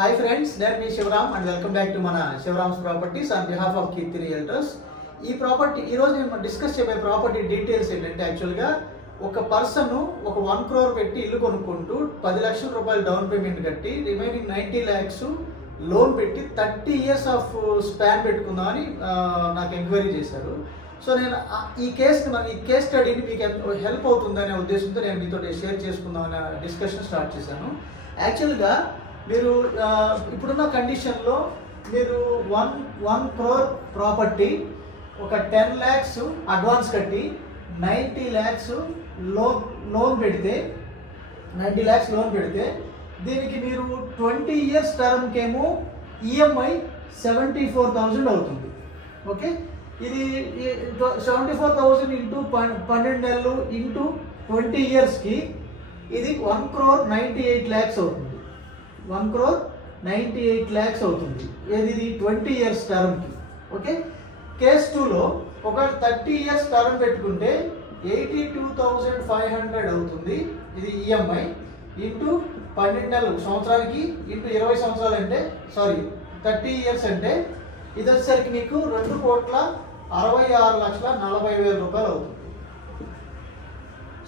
Hi friends, నేను మీ Sivaram and welcome back to మన Sivaram's properties on behalf of Keerthi Realtors. ఈ ప్రాపర్టీ ఈరోజు నేను డిస్కస్ చేయబోయే ప్రాపర్టీ డీటెయిల్స్ ఏంటంటే, యాక్చువల్గా ఒక పర్సన్ ఒక 1 crore పెట్టి ఇల్లు కొనుక్కుంటూ 10 లక్షల రూపాయలు డౌన్ పేమెంట్ కట్టి రిమైనింగ్ 90 lakhs లోన్ పెట్టి 30 years ఆఫ్ స్పాన్ పెట్టుకుందామని నాకు ఎంక్వైరీ చేశారు. సో నేను ఈ కేస్ స్టడీని మీకు హెల్ప్ అవుతుందనే ఉద్దేశంతో నేను మీతో షేర్ చేసుకుందామనే డిస్కషన్ స్టార్ట్ చేశాను. యాక్చువల్గా మీరు ఇప్పుడున్న కండిషన్లో మీరు 1 crore ప్రాపర్టీ ఒక 10 lakhs అడ్వాన్స్ కట్టి 90 lakhs లోన్ పెడితే 90 lakhs లోన్ పెడితే దీనికి మీరు 20 years టర్మ్కేమో ఈఎంఐ 74,000 అవుతుంది. ఓకే, ఇది 74,000 ఇంటూ 12 నెలలు ఇంటూ 20 yearsకి ఇది 1,98 lakhs అవుతుంది. 1,98 lakhs అవుతుంది. ఇది 20 years టర్మ్కి. ఓకే, కేస్ 2లో ఒక 30 years టర్మ్ పెట్టుకుంటే 82,500 అవుతుంది. ఇది ఈఎంఐ ఇంటూ 12 నెలలు సంవత్సరానికి ఇంటూ 20 సంవత్సరాలు అంటే 30 years అంటే ఇది వచ్చేసరికి మీకు 2,66,40,000 రూపాయలు అవుతుంది.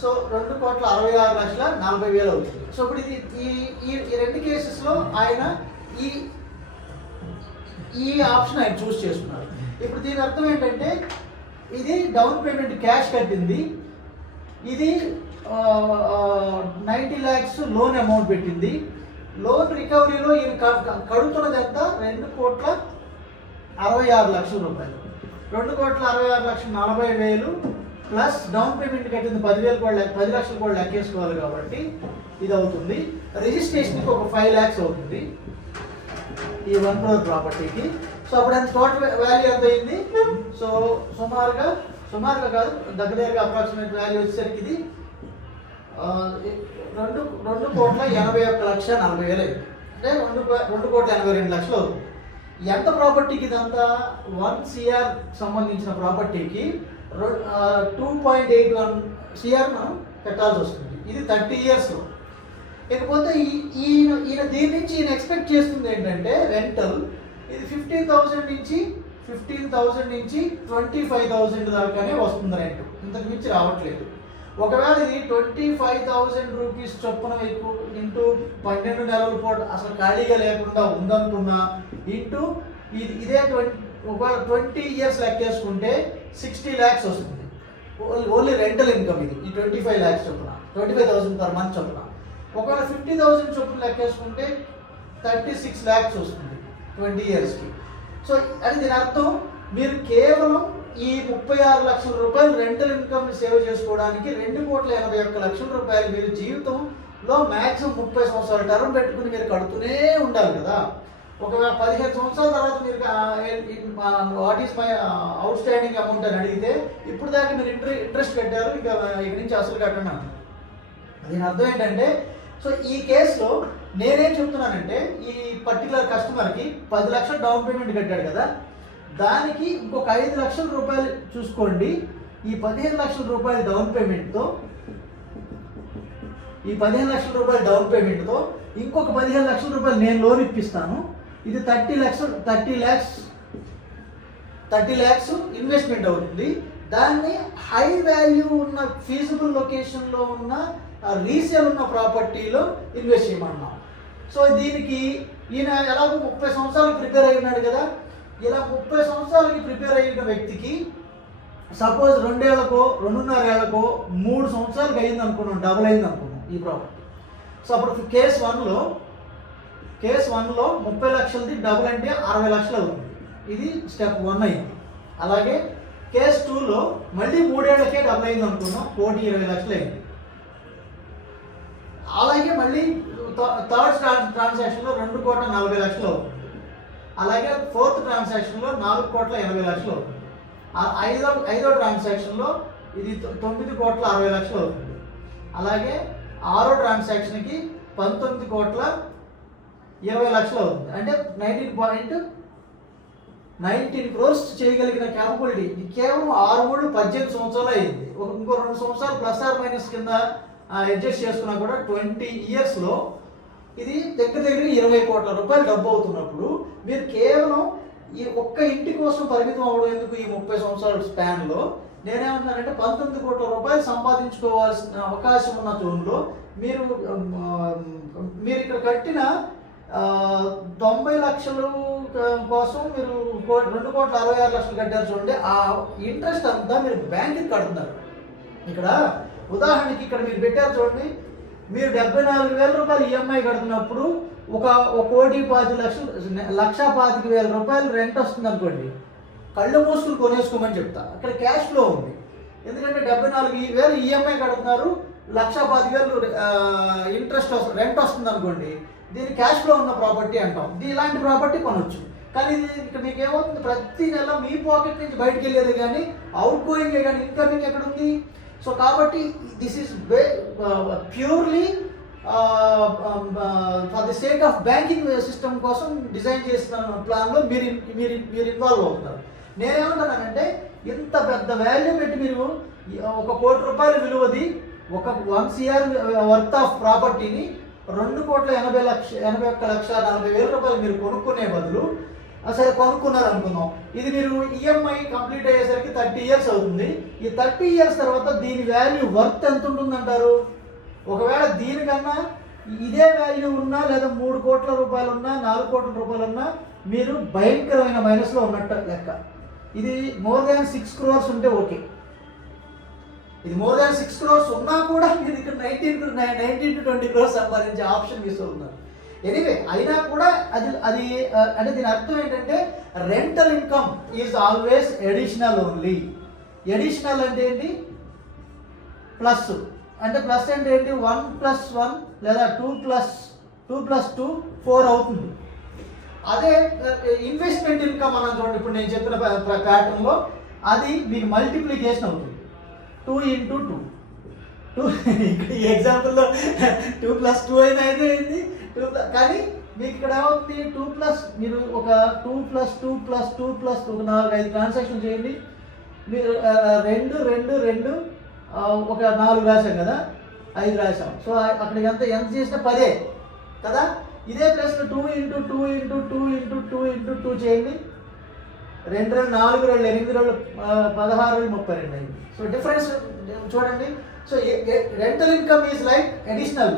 సో 2,66,40,000 అవుతుంది. సో ఇప్పుడు ఇది ఈ రెండు కేసెస్లో ఆయన ఈ ఆప్షన్ ఆయన చూస్ చేసుకున్నారు. ఇప్పుడు దీని అర్థం ఏంటంటే, ఇది డౌన్ పేమెంట్ క్యాష్ కట్టింది, ఇది 90 lakhs లోన్ అమౌంట్ పెట్టింది. లోన్ రికవరీలో ఈయన కడుతున్నది ఎంత? 2,66,00,000 రూపాయలు. 2,66,40,000 ప్లస్ డౌన్ పేమెంట్ కట్టింది 10 లక్షలు కూడా లెక్కేసుకోవాలి కాబట్టి ఇది అవుతుంది. రిజిస్ట్రేషన్కి ఒక 5 lakhs అవుతుంది ఈ 1 crore ప్రాపర్టీకి. సో అప్పుడు ఎంత టోటల్ వాల్యూ ఎంత అయింది? సో సుమారుగా కాదు, దగ్గరగా అప్రాక్సిమేట్ వాల్యూ వచ్చేసరికి ఇది 2,81,40,000 అయింది. అంటే 2,82,00,000 అవుతుంది. ఎంత ప్రాపర్టీకి ఇదంతా? 1 crore సంబంధించిన ప్రాపర్టీకి 2.81 crore మనం పెట్టాల్సి వస్తుంది. ఇది 30 years. ఇకపోతే ఈయన దీని నుంచి ఈయన ఎక్స్పెక్ట్ చేస్తుంది ఏంటంటే, రెంటల్ ఇది 15,000 నుంచి 25,000 దాకానే వస్తుంది రెంట్, ఇంతకు మించి రావట్లేదు. ఒకవేళ ఇది 25,000 రూపీస్ చొప్పున ఎక్కువ ఇంటూ 12 నెలల పాటు అసలు ఖాళీగా లేకుండా ఉందనుకున్నా ఇంటూ ఇదే 20 years లెక్కేసుకుంటే 60 lakhs వస్తుంది. ఓన్లీ రెంటల్ ఇన్కమ్ ఇది. ఈ 25 lakhs చొప్పున 25,000 per month చొప్పున. ఒకవేళ 50,000 చొప్పున లెక్కేసుకుంటే 36 lakhs వస్తుంది 20 yearsకి. సో అది దీని అర్థం, మీరు కేవలం ఈ 36 లక్షల రూపాయలు రెంటల్ ఇన్కమ్ని సేవ్ చేసుకోవడానికి 2,81,00,000 రూపాయలు మీరు జీవితంలో మ్యాక్సిమం 30 సంవత్సరాల టర్మ్ పెట్టుకుని మీరు కడుతూనే ఉండాలి కదా. ఒకవేళ 15 సంవత్సరాల తర్వాత మీరు what is my out standing amount అని అడిగితే ఇప్పుడు దాకా మీరు ఇంట్రెస్ట్ కట్టారు, ఇంకా ఇక్కడి నుంచి అసలు కట్టండి అంటారు. దీని అర్థం ఏంటంటే, సో ఈ కేసులో నేనేం చెప్తున్నానంటే, ఈ పర్టికులర్ కస్టమర్కి 10 లక్షలు డౌన్ పేమెంట్ కట్టాడు కదా, దానికి ఇంకొక 5 లక్షల రూపాయలు చూసుకోండి. ఈ 15 లక్షల రూపాయల డౌన్ పేమెంట్తో ఇంకొక 15 లక్షల రూపాయలు నేను లోన్ ఇప్పిస్తాను. ఇది 30 lakhs ఇన్వెస్ట్మెంట్ అవుతుంది. దాన్ని హై వాల్యూ ఉన్న ఫీజిబుల్ లొకేషన్లో ఉన్న రీసేల్ ఉన్న ప్రాపర్టీలో ఇన్వెస్ట్ చేయమన్నాం. సో దీనికి ఈయన ఎలాగో 30 సంవత్సరాలకు ప్రిపేర్ అయినాడు కదా. ఇలా 30 సంవత్సరాలకి ప్రిపేర్ అయిన వ్యక్తికి సపోజ్ 2 ఏళ్లకో 2.5 ఏళ్లకో 3 సంవత్సరాలకు అయింది అనుకున్నాం, డబుల్ అయింది అనుకున్నాం ఈ ప్రాపర్టీ. సో అప్పుడు కేస్ 1లో 30 లక్షలది డబుల్ అంటే 60 లక్షలు అవుతుంది. ఇది స్టెప్ 1 అయింది. అలాగే కేస్ 2లో మళ్ళీ 3 ఏళ్లకే డబుల్ అయింది అనుకున్నాం, 1,20 లక్షలు అయింది. అలాగే మళ్ళీ థర్డ్ ట్రాన్సాక్షన్లో 2,40,00,000 అవుతుంది. అలాగే ఫోర్త్ ట్రాన్సాక్షన్లో 4,80,00,000 అవుతుంది. ఐదో ట్రాన్సాక్షన్లో ఇది 9,60,00,000 అవుతుంది. అలాగే 6వ ట్రాన్సాక్షన్కి 19,20,00,000 అవుతుంది. అంటే 19 crores చేయగలిగిన క్యాపబిలిటీ. ఇది కేవలం 6 18 సంవత్సరాలు అయింది. ఇంకో 2 సంవత్సరాలు ప్లస్ ఆర్ మైనస్ కింద అడ్జస్ట్ చేసుకున్నా కూడా 20 yearsలో ఇది దగ్గర 20 కోట్ల రూపాయలు డబ్బు అవుతున్నప్పుడు మీరు కేవలం ఈ ఒక్క ఇంటి కోసం పరిమితం అవ్వడం ఎందుకు? ఈ 30 సంవత్సరాల స్పాన్లో నేనేమంటున్నానంటే 19 కోట్ల రూపాయలు సంపాదించుకోవాల్సిన అవకాశం ఉన్న జోన్లో మీరు ఇక్కడ కట్టిన 90 లక్షలు కోసం మీరు 2,66,00,000 కట్టారు చూడండి. ఆ ఇంట్రెస్ట్ అంతా మీరు బ్యాంకుకి కడుతున్నారు. ఇక్కడ ఉదాహరణకి ఇక్కడ మీరు పెట్టారు చూడండి, మీరు 74,000 రూపాయలు ఈఎంఐ కడుతున్నప్పుడు 1,25,00,000 రూపాయలు రెంట్ వస్తుంది అనుకోండి, కళ్ళు మూసుకుని కొనేసుకోమని చెప్తా. అక్కడ క్యాష్ ఫ్లో ఉంది. ఎందుకంటే 74,000 ఈఎంఐ కడుతున్నారు, 1,25,000 ఇంట్రెస్ట్ రెంట్ వస్తుంది అనుకోండి, దీన్ని క్యాష్ ఫ్లో ఉన్న ప్రాపర్టీ అంటాం. ఇలాంటి ప్రాపర్టీ కొనవచ్చు. కానీ ఇది ఇక్కడ మీకు ఏమవుతుంది, ప్రతి నెల మీ పాకెట్ నుంచి బయటకు వెళ్ళేది కానీ అవుట్ గోయింగ్ కానీ ఇన్కమింగ్ ఎక్కడ ఉంది? సో కాబట్టి this is purely for the sake of banking system కోసం డిజైన్ చేసిన ప్లాన్లో మీరు ఇన్వాల్వ్ అవుతున్నారు. నేనేమంటున్నానంటే ఇంత పెద్ద వాల్యూ పెట్టి మీరు 1 కోటి రూపాయల విలువది ఒక 1 CR వర్త్ ఆఫ్ ప్రాపర్టీని 2,81,40,000 రూపాయలు మీరు కొనుక్కునే బదులు, సరే కొనుక్కున్నారు అనుకుందాం, ఇది మీరు ఈఎంఐ కంప్లీట్ అయ్యేసరికి 30 ఇయర్స్ అవుతుంది. ఈ 30 ఇయర్స్ తర్వాత దీని వాల్యూ వర్త్ ఎంత ఉంటుందంటారు? ఒకవేళ దీనికన్నా ఇదే వాల్యూ ఉన్నా, లేదా 3 కోట్ల రూపాయలు ఉన్నా, 4 కోట్ల రూపాయలు ఉన్నా, మీరు భయంకరమైన మైనస్లో ఉన్నట్టు లెక్క. ఇది మోర్ దాన్ 6 crores ఉంటే ఓకే. ఇది మోర్ దాన్ 6 crores ఉన్నా కూడా మీరు ఇక్కడ 19 to 20 crores సంపాదించే ఆప్షన్ మిస్ అవుతున్నారు. ఎనీవే, అయినా కూడా అది అంటే దీని అర్థం ఏంటంటే rental income is always additional only. Additional అంటే ఏంటి? ప్లస్ అంటే ప్లస్ అంటే ఏంటి? 1+1 లేదా 2+2 4 అవుతుంది. అదే ఇన్వెస్ట్మెంట్ ఇన్కమ్ అన్న చూడండి, ఇప్పుడు నేను చెప్పిన ప్యాటర్న్లో అది మీకు మల్టిప్లికేషన్ అవుతుంది. 2 into 2 ఇక్కడ ఈ ఎగ్జాంపుల్లో 2+2 అయినా అయితే అయింది. కానీ మీకు ఇక్కడ ఏమవుతుంది? 2+ మీరు ఒక 2+2+2+2 4-5 ట్రాన్సాక్షన్ చేయండి. మీరు 2 ఒక 4 రాశాం కదా, 5 రాశాం. సో అక్కడికి ఎంత చేసినా 10 కదా. ఇదే plus 2 into 2 into 2 into 2 into 2 చేయండి. 2 4 8 16 32 అయింది. సో డిఫరెన్స్ చూడండి. So rental income is like additional,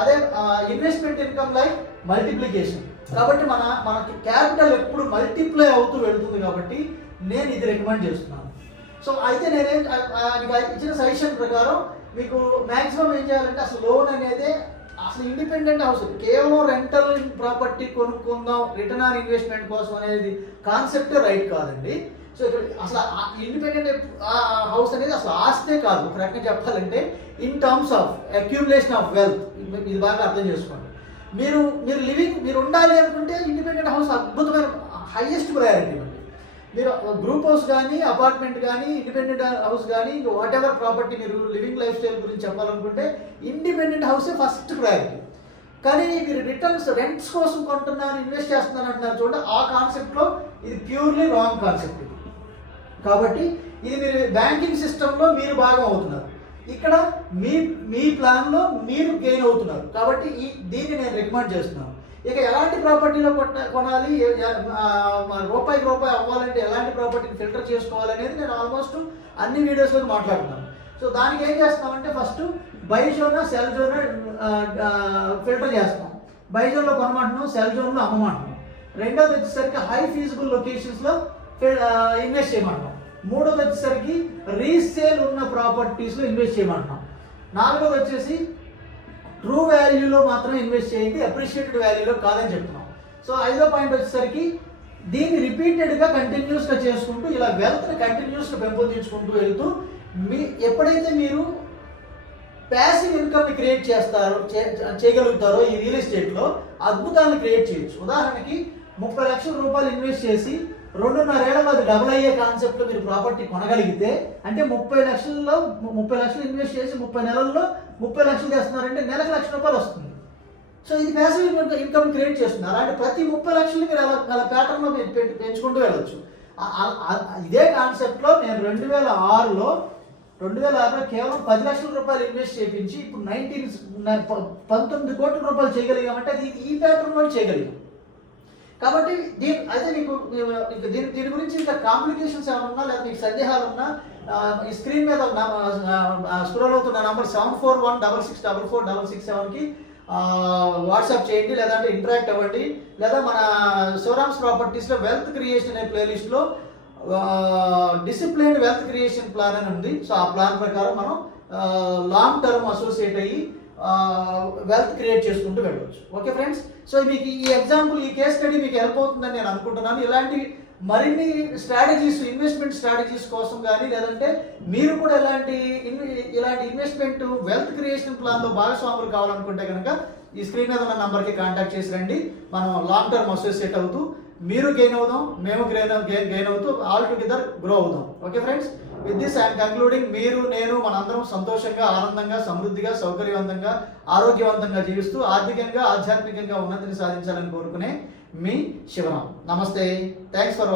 అదే ఇన్వెస్ట్మెంట్ ఇన్కమ్ లైక్ మల్టిప్లికేషన్. కాబట్టి మనకి క్యాపిటల్ ఎప్పుడు మల్టిప్లై అవుతూ వెళుతుంది. కాబట్టి నేను ఇది రికమెండ్ చేస్తున్నాను. సో అయితే నేనేం ఇచ్చిన సజెషన్ ప్రకారం మీకు మ్యాక్సిమం ఏం చేయాలంటే, అసలు లోన్ అనేది అసలు ఇండిపెండెంట్ హౌస్ కేవలం రెంటల్ ప్రాపర్టీ కొనుక్కుందాం రిటర్న్ ఆన్ ఇన్వెస్ట్మెంట్ కోసం అనేది కాన్సెప్టే రైట్ కాదండి. సో ఇక్కడ అసలు ఇండిపెండెంట్ హౌస్ అనేది అసలు ఆస్తే కాదు. ఒక రకంగా చెప్పాలంటే in terms of accumulation of wealth, ఇది బాగా అర్థం చేసుకోండి. మీరు ఉండాలి అనుకుంటే ఇండిపెండెంట్ హౌస్ అద్భుతమైన హైయెస్ట్ ప్రయారిటీ అండి. మీరు గ్రూప్ హౌస్ కానీ, అపార్ట్మెంట్ కానీ, ఇండిపెండెంట్ హౌస్ కానీ, వాట్ ఎవర్ ప్రాపర్టీ మీరు లివింగ్ లైఫ్ స్టైల్ గురించి చెప్పాలనుకుంటే ఇండిపెండెంట్ హౌసే ఫస్ట్ ప్రయారిటీ. కానీ మీరు రెంట్స్ కోసం కొంటున్నారు, ఇన్వెస్ట్ చేస్తున్నారు అంటున్నారు చూడండి, ఆ కాన్సెప్ట్లో ఇది ప్యూర్లీ రాంగ్ కాన్సెప్ట్. కాబట్టి ఇది మీరు బ్యాంకింగ్ సిస్టంలో మీరు భాగం అవుతున్నారు, ఇక్కడ మీ ప్లాన్లో మీరు గెయిన్ అవుతున్నారు. కాబట్టి దీన్ని నేను రికమెండ్ చేస్తున్నాను. ఇక ఎలాంటి ప్రాపర్టీలో కొనాలి, రూపాయికి రూపాయి అవ్వాలంటే ఎలాంటి ప్రాపర్టీని ఫిల్టర్ చేసుకోవాలనేది నేను ఆల్మోస్ట్ అన్ని వీడియోస్లో మాట్లాడుతున్నాను. సో దానికి ఏం చేస్తామంటే first by zone cell zone filter చేస్తాం. బై జోన్లో కొనమంటున్నాం, సెల్ జోన్లో అమ్మమంటున్నాం. రెండోది వచ్చేసరికి హై ఫీజిబుల్ లొకేషన్స్లో ఇన్వెస్ట్ చేయమంటున్నాం. మూడోది వచ్చేసరికి రీసేల్ ఉన్న ప్రాపర్టీస్లో ఇన్వెస్ట్ చేయమంటున్నాం. నాలుగోది వచ్చేసి ట్రూ వాల్యూలో మాత్రమే ఇన్వెస్ట్ చేయండి, అప్రిషియేటెడ్ వాల్యూలో కాదని చెప్తున్నాం. సో ఐదో పాయింట్ వచ్చేసరికి దీన్ని రిపీటెడ్గా కంటిన్యూస్గా చేసుకుంటూ ఇలా వెల్త్ని కంటిన్యూస్గా పెంపొందించుకుంటూ వెళ్తూ ఎప్పుడైతే మీరు ప్యాసివ్ ఇన్కమ్ని క్రియేట్ చేయగలుగుతారో ఈ రియల్ ఎస్టేట్లో అద్భుతాలను క్రియేట్ చేయొచ్చు. ఉదాహరణకి 30 లక్షల రూపాయలు ఇన్వెస్ట్ చేసి 2.5 ఏళ్లలో అది డబుల్ అయ్యే కాన్సెప్ట్లో మీరు ప్రాపర్టీ కొనగలిగితే, అంటే 30 లక్షలు ఇన్వెస్ట్ చేసి 30 నెలల్లో 30 లక్షలు చేస్తున్నారంటే నెలకు ₹1,00,000 వస్తుంది. సో ఇది ప్యాసివ్ ఇన్కమ్ క్రియేట్ చేస్తుంది. అలాంటి ప్రతి 30 లక్షలు మీరు అలా ప్యాటర్న్లో పెంచుకుంటూ వెళ్ళొచ్చు. ఇదే కాన్సెప్ట్లో నేను 2006లో 2006లో కేవలం 10 లక్షల రూపాయలు ఇన్వెస్ట్ చేయించి ఇప్పుడు 19 కోట్ల రూపాయలు చేయగలిగామంటే అది ఈ ప్యాటర్న్లో చేయగలిగాం. కాబట్టి అయితే మీకు దీని గురించి ఇంకా కాంప్లికేషన్స్ ఏమైనా ఉన్నా లేదా మీకు సందేహాలు ఉన్నా ఈ స్క్రీన్ మీద స్క్రోల్ అవుతున్న నంబర్ 7416644667కి వాట్సాప్ చేయండి, లేదంటే ఇంటరాక్ట్ అవ్వండి, లేదా మన శివరామ్స్ ప్రాపర్టీస్లో వెల్త్ క్రియేషన్ అనే ప్లేలిస్ట్లో డిసిప్లిన్డ్ వెల్త్ క్రియేషన్ ప్లాన్ అని ఉంది. సో ఆ ప్లాన్ ప్రకారం మనం లాంగ్ టర్మ్ అసోసియేట్ అయ్యి వెల్త్ క్రియేట్ చేసుకుంటూ వెళ్ళవచ్చు. ఓకే ఫ్రెండ్స్, సో మీకు ఈ ఎగ్జాంపుల్ ఈ కేస్ స్టడీ మీకు హెల్ప్ అవుతుందని నేను అనుకుంటున్నాను. ఇలాంటి మరిన్ని స్ట్రాటజీస్ ఇన్వెస్ట్మెంట్ స్ట్రాటజీస్ కోసం కానీ లేదంటే మీరు కూడా ఇలాంటి ఇన్వెస్ట్మెంట్ వెల్త్ క్రియేషన్ ప్లాన్లో భాగస్వాములు కావాలనుకుంటే కనుక ఈ స్క్రీన్ మీద ఉన్న నంబర్కి కాంటాక్ట్ చేసి రండి. మనం లాంగ్ టర్మ్ అసోసియేట్ అవుతూ మీరు గెయిన్ అవుదాం, మేము గెయిన్ అవుతూ ఆల్ టుగెదర్ గ్రో అవుదాం. Okay friends, with this I'm concluding. మీరు నేను మనందరం సంతోషంగా, ఆనందంగా, సమృద్ధిగా, సౌకర్యవంతంగా, ఆరోగ్యవంతంగా జీవిస్తూ ఆర్థికంగా, ఆధ్యాత్మికంగా ఉన్నతిని సాధించాలని కోరుకునే మీ శివరాం. నమస్తే, థ్యాంక్స్ ఫర్